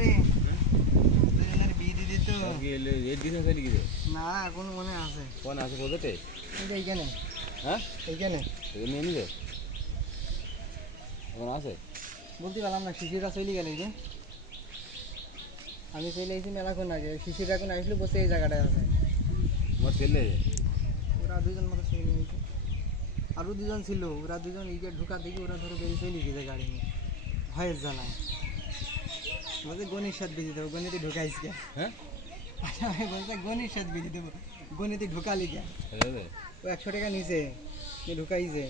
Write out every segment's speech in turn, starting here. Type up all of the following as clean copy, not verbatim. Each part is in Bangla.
রে দুজনের বিয়ে দিয়ে দিত না এখন মনে আছে এইখানে এইখানে বলতে পারলাম না শিশিরা চলে গেল যে আমি চলে এসেছি মেলাক্ষণ আগে শিশির এখন আসলে বসে এই জায়গাটায় আছে ওরা দুজন মতো ছেলে নিয়েছে আরও দুজন ছিল ওরা দুজন ইকে ঢুকা দেখি ওরা ধরো বেরিয়ে চলে গেছে গাড়ি নিয়ে ভয়ের জ্বালায় বলছে গণির সাথে বেরিয়ে দেবো গণিতে ঢুকাইস কে আমি বলছে গণির সাথে বেরিয়ে দেবো গণিতে ঢুকালি কে ও 100 টাকা নিছে ঢুকাইছে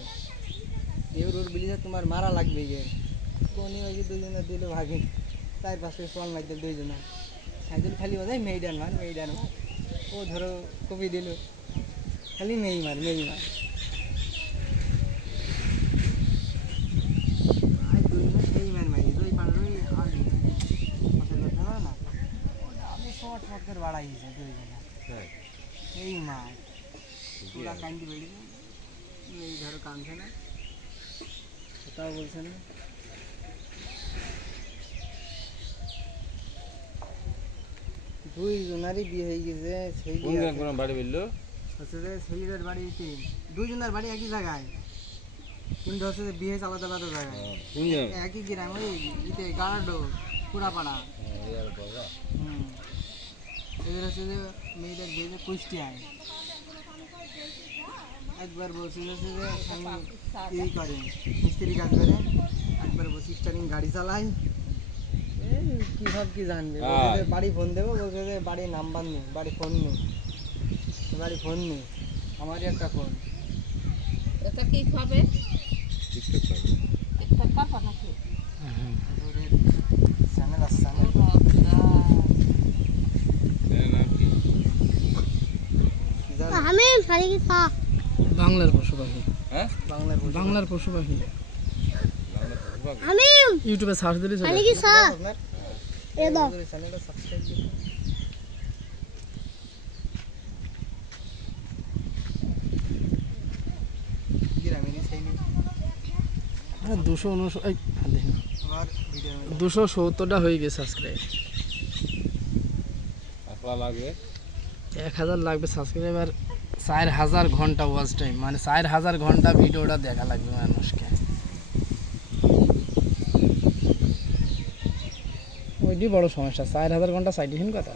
এবার ওর বিলিছে তোমার মারা লাগবে গে গণি ওই যে দুজনে দিল ভাগে তার পাশে ফোন লাগবে দুইজনে একজন খালি বোঝাই মেইডান মার ও ধরো কপি দিল খালি মেই মার আমি শর্ট শর্টের বাড়াইছে দুইজনে এই মাছ পুরা কান্দি বেরিয়েছে এই ধরো কানছে না কোথাও বলছে না দুইজনারই বিয়ে হয়ে গেছে সেই বাড়ি বেরলো হচ্ছে যে ছেলেদের বাড়ি দুইজনের বাড়ি একই জায়গায় কিন্তু হচ্ছে যে বিয়ে হয়েছে আলাদা আলাদা জায়গায় একই গ্রাম ওই ইতে গাড়াডো পুরাপাড়া এদের হচ্ছে যে মেয়েদের বিয়ে যে কুষ্টিয়ায় একবার বলছে যে আমি এই করে মিস্ত্রি কাজ করে একবার বলছি স্টারিং গাড়ি চালাই কি সব কি জানবে বাড়ি ফোন দেবো বলছে যে বাড়ির নাম্বার নেই বাড়ি ফোন নেই আমারই একটা ফোন এটা কি খাবে টিকটক পাবো নাকি চ্যানেল আছে আমি শাড়ি কি খা বাংলার পশু পাখি বাংলার পশু পাখি আমি ইউটিউবে সার্চ দিলে চলে শাড়ি কি খা এ দাও চ্যানেলটা সাবস্ক্রাইব করুন গ্রামেরই ছেলে 270টা হয়ে গেছে সাবস্ক্রাইব লাগবে 1000 লাগবে সাবস্ক্রাইবার 4000 ঘন্টা ওয়াচ টাইম মানে 4000 ঘন্টা ভিডিওটা দেখা লাগবে মানুষকে ওইটি বড় সমস্যা 4000 ঘন্টা সাইটেশন কথা